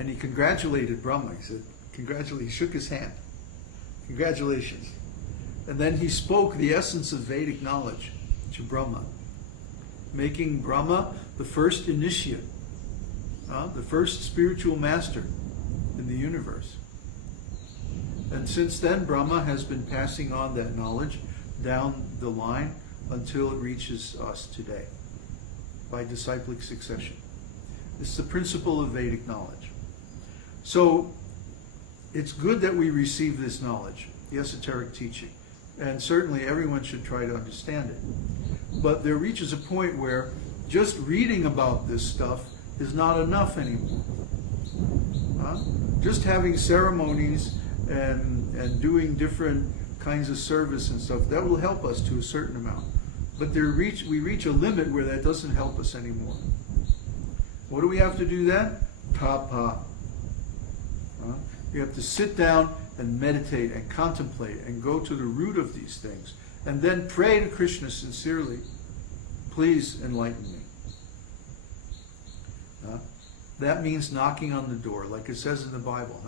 And he congratulated Brahma. He said, he shook his hand. Congratulations. And then he spoke the essence of Vedic knowledge to Brahma, making Brahma the first initiate, the first spiritual master in the universe. And since then, Brahma has been passing on that knowledge down the line until it reaches us today by disciplic succession. This is the principle of Vedic knowledge. So it's good that we receive this knowledge, the esoteric teaching, and certainly everyone should try to understand it. But there reaches a point where just reading about this stuff is not enough anymore. Just having ceremonies and doing different kinds of service and stuff, that will help us to a certain amount. But we reach a limit where that doesn't help us anymore. What do we have to do then? Tapa. You have to sit down and meditate and contemplate and go to the root of these things. And then pray to Kṛṣna sincerely, please enlighten me. That means knocking on the door, like it says in the Bible.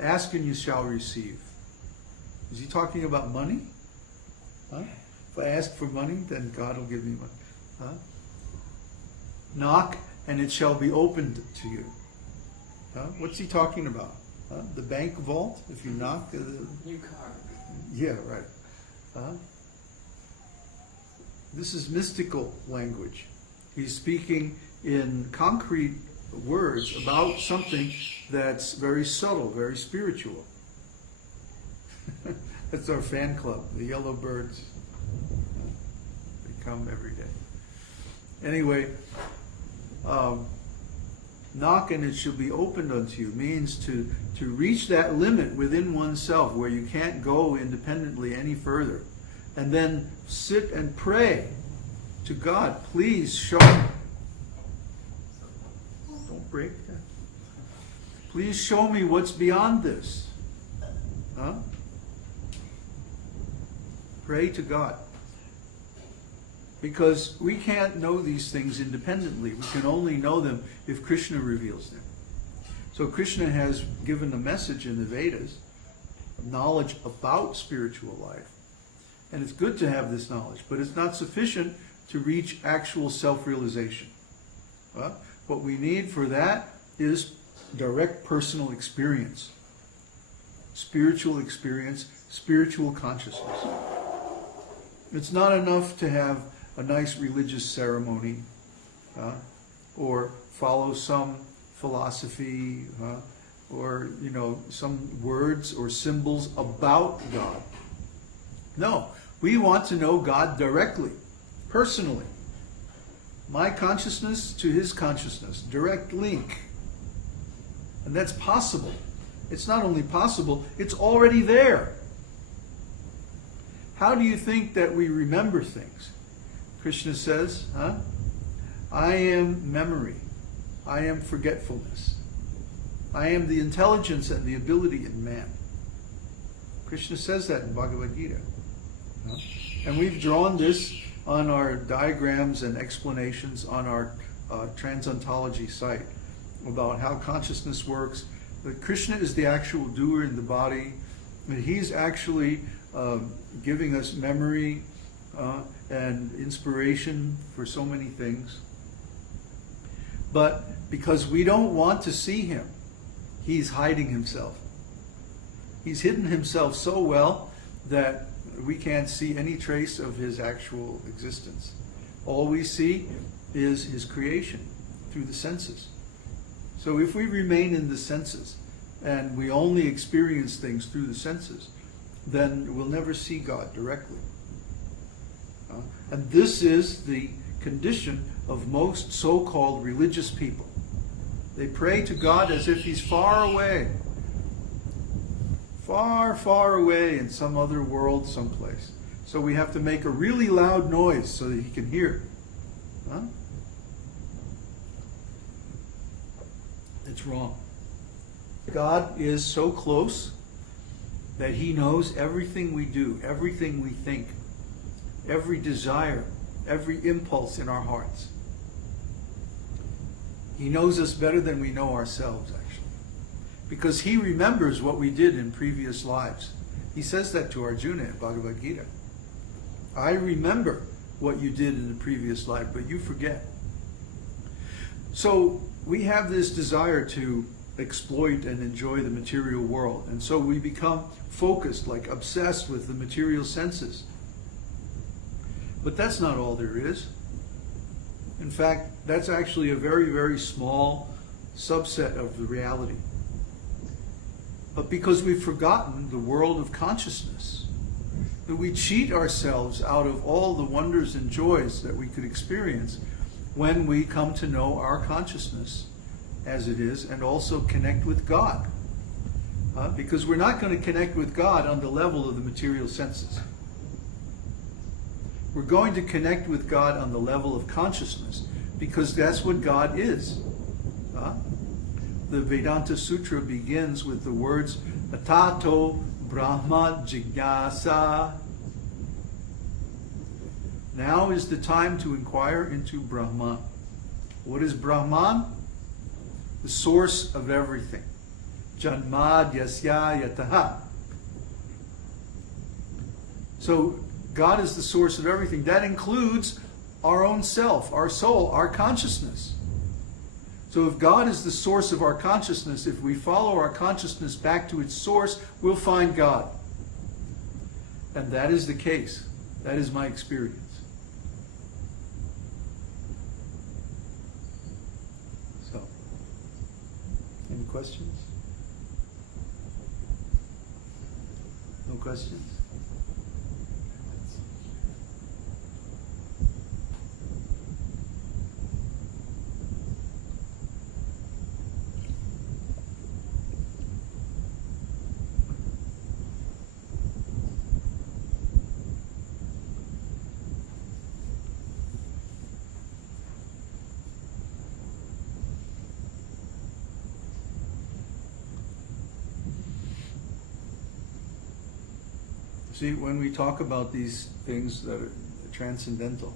Ask and you shall receive. Is he talking about money? If I ask for money, then God will give me money. Knock and it shall be opened to you. What's he talking about? The bank vault? If you knock? New car. Yeah, right. This is mystical language. He's speaking in concrete words about something that's very subtle, very spiritual. That's our fan club, the yellow birds. They come every day. Anyway, knock and it shall be opened unto you means to reach that limit within oneself where you can't go independently any further. And then sit and pray to God, please show me. Don't break that. Please show me what's beyond this. Pray to God. Because we can't know these things independently. We can only know them if Kṛṣna reveals them. So Kṛṣna has given a message in the Vedas, knowledge about spiritual life. And it's good to have this knowledge, but it's not sufficient to reach actual self-realization. What we need for that is direct personal experience, spiritual consciousness. It's not enough to have a nice religious ceremony or follow some philosophy or some words or symbols about God. No, we want to know God directly, personally. My consciousness to his consciousness, direct link. And that's possible. It's not only possible, it's already there. How do you think that we remember things? Kṛṣna says, I am memory. I am forgetfulness. I am the intelligence and the ability in man. Kṛṣna says that in Bhagavad Gita. And we've drawn this on our diagrams and explanations on our transcendentology site about how consciousness works. That Kṛṣna is the actual doer in the body. And he's actually giving us memory and inspiration for so many things. But because we don't want to see him, he's hiding himself. He's hidden himself so well that we can't see any trace of his actual existence. All we see is his creation through the senses. So if we remain in the senses and we only experience things through the senses, then we'll never see God directly. And this is the condition of most so-called religious people. They pray to God as if he's far away. Far, far away in some other world someplace. So we have to make a really loud noise so that he can hear. It's wrong. God is so close that he knows everything we do, everything we think, every desire, every impulse in our hearts. He knows us better than we know ourselves, actually. Because he remembers what we did in previous lives. He says that to Arjuna in Bhagavad Gita. I remember what you did in the previous life, but you forget. So we have this desire to exploit and enjoy the material world. And so we become focused, like obsessed with the material senses. But that's not all there is. In fact, that's actually a very, very small subset of the reality. But because we've forgotten the world of consciousness, that we cheat ourselves out of all the wonders and joys that we could experience when we come to know our consciousness as it is, and also connect with God. Because we're not going to connect with God on the level of the material senses. We're going to connect with God on the level of consciousness, because that's what God is. The Vedanta Sutra begins with the words Atato Brahma Jignasa. Now is the time to inquire into Brahman. What is Brahman? The source of everything. Janmad Yasya Yataha. So God is the source of everything. That includes our own self, our soul, our consciousness. So if God is the source of our consciousness, if we follow our consciousness back to its source, we'll find God. And that is the case. That is my experience. So, any questions? No questions? See, when we talk about these things that are transcendental,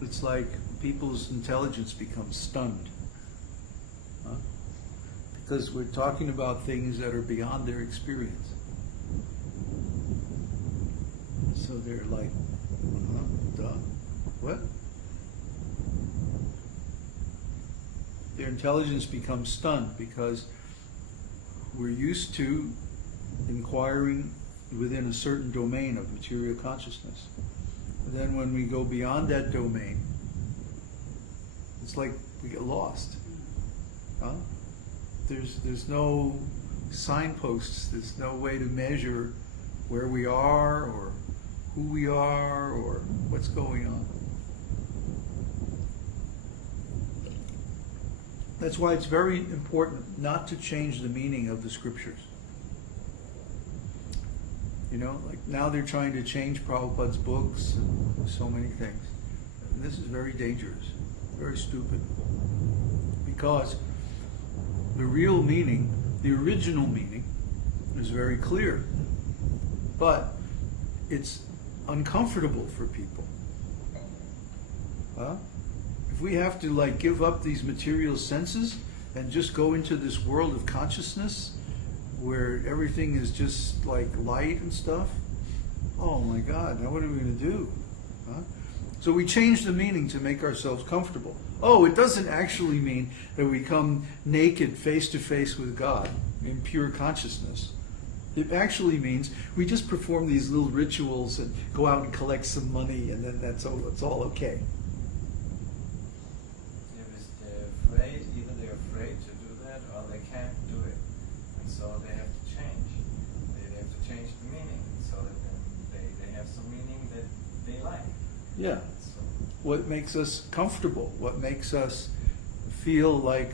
it's like people's intelligence becomes stunned. Because we're talking about things that are beyond their experience. So they're like, what? Their intelligence becomes stunned because we're used to inquiring within a certain domain of material consciousness. And then when we go beyond that domain, it's like we get lost. There's no signposts, there's no way to measure where we are or who we are or what's going on. That's why it's very important not to change the meaning of the scriptures. You know, like now they're trying to change Prabhupada's books and so many things. And this is very dangerous, very stupid. Because the real meaning, the original meaning, is very clear. But it's uncomfortable for people. If we have to like give up these material senses and just go into this world of consciousness where everything is just like light and stuff, oh my God, now what are we going to do? So we change the meaning to make ourselves comfortable. Oh, it doesn't actually mean that we come naked face to face with God in pure consciousness. It actually means we just perform these little rituals and go out and collect some money, and then it's all okay. Either they're afraid to do that or they can't do it. And so they have to change. They have to change the meaning so that then they have some meaning that they like. Yeah. So, What makes us comfortable? What makes us feel like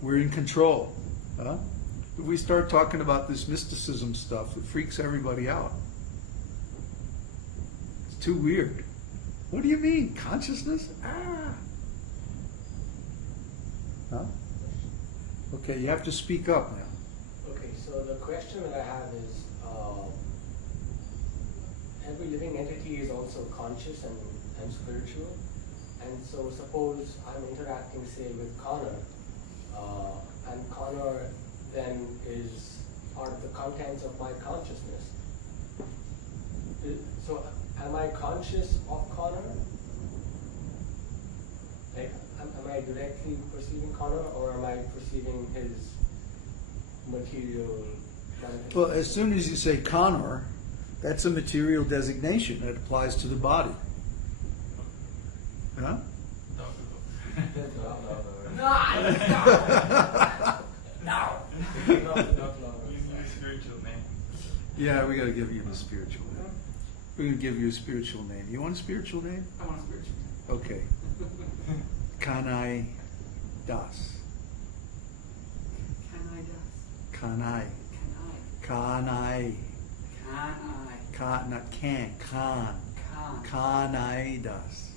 we're in control? If we start talking about this mysticism stuff, it freaks everybody out. It's too weird. What do you mean? Consciousness? Okay, you have to speak up now. Okay, so the question that I have is, every living entity is also conscious and spiritual, And so suppose I'm interacting, say, with Connor, and Connor then is part of the contents of my consciousness. So am I conscious of Connor? Like, am I directly perceiving Connor, or am I perceiving his material manifestation? Well, as soon as you say Connor, that's a material designation that applies to the body. Huh? No. Spiritual name. Yeah, we got to give you a spiritual name. We're going to give you a spiritual name. You want a spiritual name? I want a spiritual name. Okay. Kanai Das. Kanai das. Kanai. Kanai. Kanai. Kanai. Not can. Kan. Kan. Kanai Das.